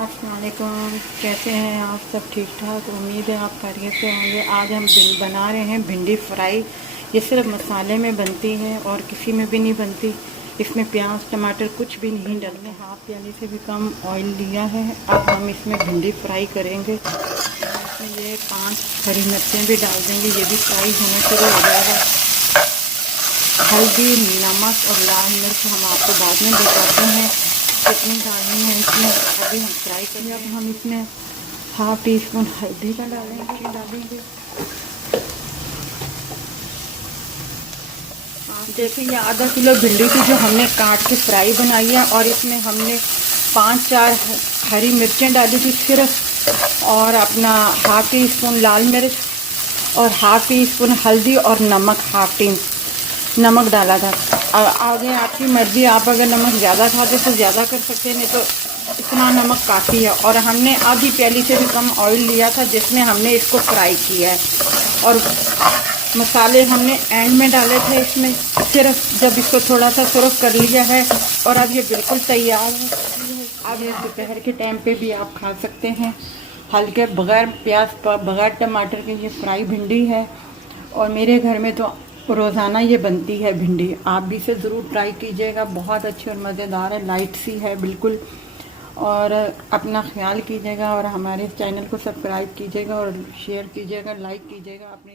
अस्सलाम वालेकुम। कैसे हैं आप? सब ठीक ठाक? उम्मीद है आप खैरियत से होंगे। आज हम बना रहे हैं भिंडी फ्राई। ये सिर्फ मसाले में बनती है और किसी में भी नहीं बनती। इसमें प्याज टमाटर कुछ भी नहीं डलना। हाफ प्याली से भी कम ऑयल लिया है। अब हम इसमें भिंडी फ्राई करेंगे। इसमें ये 5 हरी मिर्चें भी डाल देंगे, ये भी फ्राई होना शुरू हो जाएगा। हल्दी, नमक और लाल मिर्च हम आपको बाद में बताते हैं कितनी डालनी है इसमें। अभी हम फ्राई करेंगे। अब हम इसमें हाफ टी स्पून हल्दी का डालेंगे। देखिए ये आधा किलो भिंडी थी जो हमने काट के फ्राई बनाई है, और इसमें हमने 5-4 हरी मिर्चें डाली थी सिर्फ, और अपना हाफ टी स्पून लाल मिर्च और हाफ टी स्पून हल्दी और नमक, हाफ टी नमक डाला था। आगे आपकी मर्ज़ी, आप अगर नमक ज़्यादा खाते तो ज़्यादा कर सकते हैं, नहीं तो इतना नमक काफ़ी है। और हमने आधी प्याली से भी कम ऑयल लिया था जिसमें हमने इसको फ्राई किया है। और मसाले हमने एंड में डाले थे इसमें, सिर्फ जब इसको थोड़ा सा सर्व कर लिया है। और अब ये बिल्कुल तैयार है। अब ये दोपहर के टाइम पे भी आप खा सकते हैं, हल्के बग़ैर प्याज बग़ैर टमाटर के। ये फ्राई भिंडी है और मेरे घर में तो रोज़ाना ये बनती है भिंडी। आप भी इसे ज़रूर ट्राई कीजिएगा, बहुत अच्छी और मज़ेदार है, लाइट सी है बिल्कुल। और अपना ख्याल कीजिएगा और हमारे चैनल को सब्सक्राइब कीजिएगा और शेयर कीजिएगा, लाइक कीजिएगा अपने